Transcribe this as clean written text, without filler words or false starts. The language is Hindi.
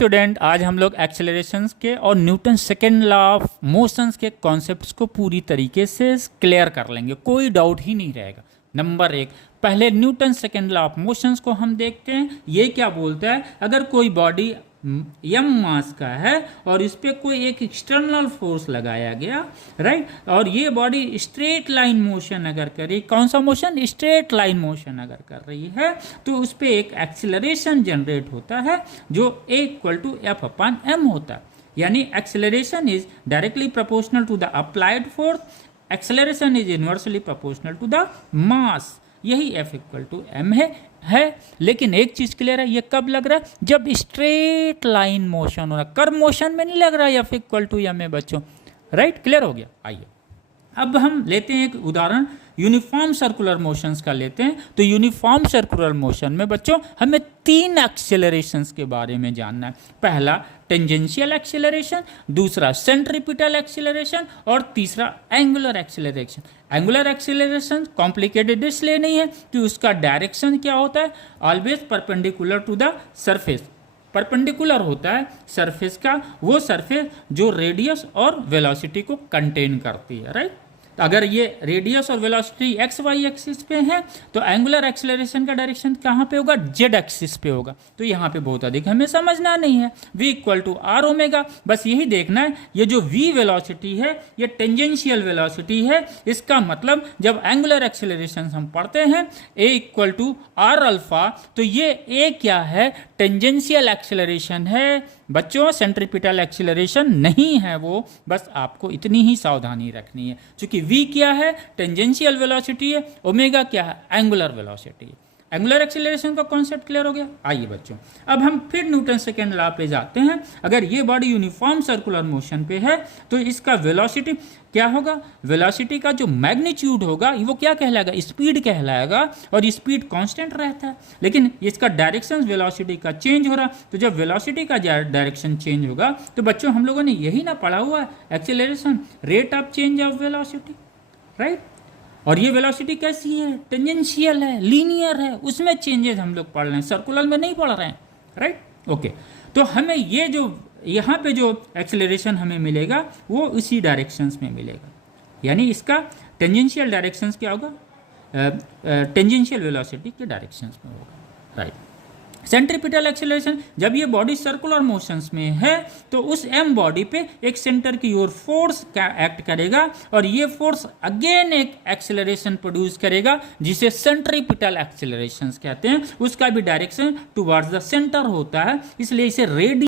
स्टूडेंट, आज हम लोग एक्सेलरेशंस के और Newton second law of motions के कॉन्सेप्ट्स को पूरी तरीके से क्लियर कर लेंगे, कोई डाउट ही नहीं रहेगा। नंबर एक, पहले Newton second law of motions को हम देखते हैं। ये क्या बोलता है, अगर कोई बॉडी m मास का है और इस पर कोई एक एक्सटर्नल फोर्स लगाया गया, राइट, और ये बॉडी स्ट्रेट लाइन मोशन अगर करे, कौन सा मोशन, स्ट्रेट लाइन मोशन अगर कर रही है, तो उस पर एक एक्सेलरेशन जनरेट होता है जो A=F/m होता है। यानी acceleration is directly proportional to the applied force, acceleration is inversely proportional to the mass. यही F=m है। लेकिन एक चीज क्लियर है, ये कब लग रहा है, जब स्ट्रेट लाइन मोशन हो रहा है, कर्व मोशन में नहीं लग रहा है F=m है बच्चों, राइट, क्लियर हो गया। आइए अब हम लेते हैं एक उदाहरण यूनिफॉर्म सर्कुलर मोशंस का लेते हैं। तो यूनिफॉर्म सर्कुलर मोशन में बच्चों हमें 3 एक्सेलरेशंस के बारे में जानना है। पहला टेंजेंशियल एक्सेलरेशन, दूसरा सेंट्रीपिटल एक्सेलरेशन और तीसरा angular acceleration. Angular acceleration complicated इसलिए नहीं है कि उसका डायरेक्शन क्या होता है, always perpendicular to the surface, perpendicular होता है सरफेस का वो सरफेस जो रेडियस और वेलोसिटी को कंटेन करती है, राइट। तो अगर ये रेडियस और वेलोसिटी एक्स वाई एक्सिस पे है तो एंगुलर एक्सेलरेशन का डायरेक्शन कहाँ पे होगा, जेड एक्सिस पे होगा। तो यहाँ पे बहुत अधिक हमें समझना नहीं है, V=r⍵। बस यही देखना है, ये जो v वेलोसिटी है ये टेंजेंशियल वेलोसिटी है। इसका मतलब जब एंगुलर एक्सेलरेशन हम पढ़ते हैं A=r⍵, तो ये A क्या है, टेंजेंशियल एक्सेलरेशन है बच्चों, सेंट्रीपिटल एक्सेलरेशन नहीं है वो। बस आपको इतनी ही सावधानी रखनी है, क्योंकि v क्या है, टेंजेंशियल वेलोसिटी है, ओमेगा क्या है, एंगुलर वेलोसिटी है। एंगुलर एक्सेलरेशन का कॉन्सेप्ट क्लियर हो गया। आइए बच्चों अब हम फिर न्यूटन सेकेंड लॉ पे जाते हैं। अगर ये बॉडी यूनिफॉर्म सर्कुलर मोशन पे है तो इसका वेलोसिटी क्या होगा, वेलोसिटी का जो मैग्नीट्यूड होगा वो क्या कहलाएगा, स्पीड कहलाएगा, और स्पीड कांस्टेंट रहता है। लेकिन इसका डायरेक्शन वेलोसिटी का चेंज हो रहा, तो जब वेलोसिटी का डायरेक्शन चेंज होगा तो बच्चों हम लोगों ने यही ना पढ़ा हुआ है, acceleration rate of change of velocity, right. और ये वेलोसिटी कैसी है, टेंजेंशियल है, लीनियर है, उसमें चेंजेस हम लोग पढ़ रहे हैं, सर्कुलर में नहीं पढ़ रहे हैं, राइट। ओके, तो हमें ये जो यहाँ पे जो एक्सेलरेशन हमें मिलेगा वो इसी डायरेक्शंस में मिलेगा। यानी इसका टेंजेंशियल डायरेक्शंस क्या होगा, टेंजेंशियल वेलोसिटी के डायरेक्शंस में होगा, राइट। सेंट्रीपिटल एक्सेलरेशन, जब ये बॉडी सर्कुलर मोशंस में है तो उस m बॉडी पे एक सेंटर की ओर फोर्स का एक्ट करेगा और ये फोर्स अगेन एक एक्सेलरेशन प्रोड्यूस करेगा जिसे सेंट्रीपिटल एक्सेलरेशंस कहते हैं। उसका भी डायरेक्शन टुवर्ड्स द सेंटर होता है, इसलिए इसे रेडियल